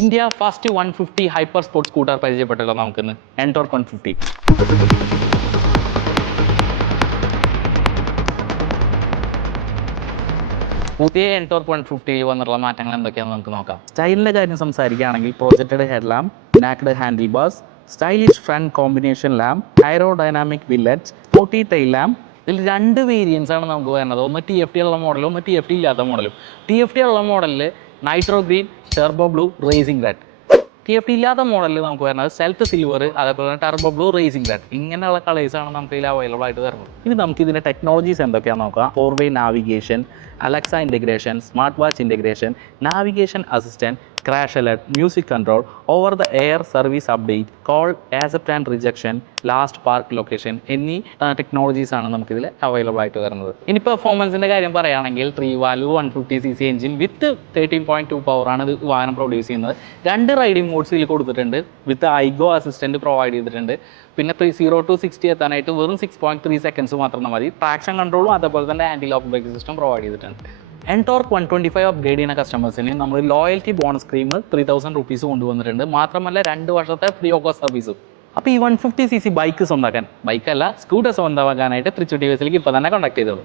India first 150 hyper sports scooter പരിചയപ്പെട്ടല്ലോ നമുക്കിന്ന് NTorq 150. പുതിയ എൻടോർക്ക് 150 വന്നിട്ടുള്ള മാറ്റങ്ങൾ എന്തൊക്കെയാണെന്ന് നമുക്ക് നോക്കാം. സ്റ്റൈലിൻ്റെ കാര്യം സംസാരിക്കുകയാണെങ്കിൽ projected head lamp, naked handle bars, stylish front combination lamp, aerodynamic billets, sporty tail lamp. ഇതിൽ രണ്ട് വേരിയൻസ് ആണ് നമുക്ക് വരുന്നത്. ഒന്ന് TFT ഉള്ള മോഡലും ഒന്ന് TFT ഇല്ലാത്ത മോഡലും. TFT ഉള്ള മോഡലിൽ nitro green, turbo blue, racing red. TFT ഇല്ലാത്ത മോഡലിൽ നമുക്ക് വരുന്നത് സെൽത്ത് സിൽവർ, അതേപോലെ തന്നെ ടെർബോ ബ്ലൂ, റേസിംഗ് റെഡ്. ഇങ്ങനെയുള്ള കളേഴ്സാണ് നമുക്ക് ഇതിൽ അവൈലബിൾ ആയിട്ട് വരുന്നത്. ഇനി നമുക്ക് ഇതിൻ്റെ ടെക്നോളജീസ് എന്തൊക്കെയാണെന്ന് നോക്കാം. 4-way navigation, Alexa integration, smart watch integration, navigation assistant, crash alert, music control, over the air service update, call accept and rejection, last park location എന്നീ ടെക്നോളജീസ് ആണ് നമുക്കിതിൽ അവൈലബിൾ ആയിട്ട് വരുന്നത്. ഇനി പെർഫോമൻസിൻ്റെ കാര്യം പറയുകയാണെങ്കിൽ 3 വാൽവ് 150cc എഞ്ചിൻ വിത്ത് 13.2 പവറാണ് ഇത് വാഹനം പ്രൊഡ്യൂസ് ചെയ്യുന്നത്. 2 റൈഡിംഗ് മോഡ്സ് ഇതിൽ കൊടുത്തിട്ടുണ്ട്. വിത്ത് ഐഗോ അസിസ്റ്റൻറ്റ് പ്രൊവൈഡ് ചെയ്തിട്ടുണ്ട്. പിന്നെ 0 to 60 എത്താനായിട്ട് വെറും 6.3 സെക്കൻഡ്സ് മാത്രം മതി. ട്രാക്ഷൻ കൺട്രോളും അതേപോലെ തന്നെ anti lock brake system provide ചെയ്തിട്ടുണ്ട്. എൻടോർക്ക് 125 അപ്ഗ്രേഡ് ചെയ്യുന്ന കസ്റ്റമേഴ്സിന് നമ്മൾ ലോയൽറ്റി ബോണസ് സ്കീം 3000 റുപ്പീസ് കൊണ്ടുവന്നിട്ടുണ്ട്. മാത്രമല്ല 2 വർഷത്തെ ഫ്രീ ഓഫ് കോസ്റ്റ് സർവീസും. അപ്പോൾ ഈ 150cc ബൈക്ക് സ്വന്തമാക്കാൻ, ബൈക്കല്ല സ്കൂട്ടർ സ്വന്തമാക്കാനായിട്ട് തൃശ്ശൂർ ഡിവൈസിലേക്ക് ഇപ്പോൾ തന്നെ കോൺടാക്ട് ചെയ്തോളൂ.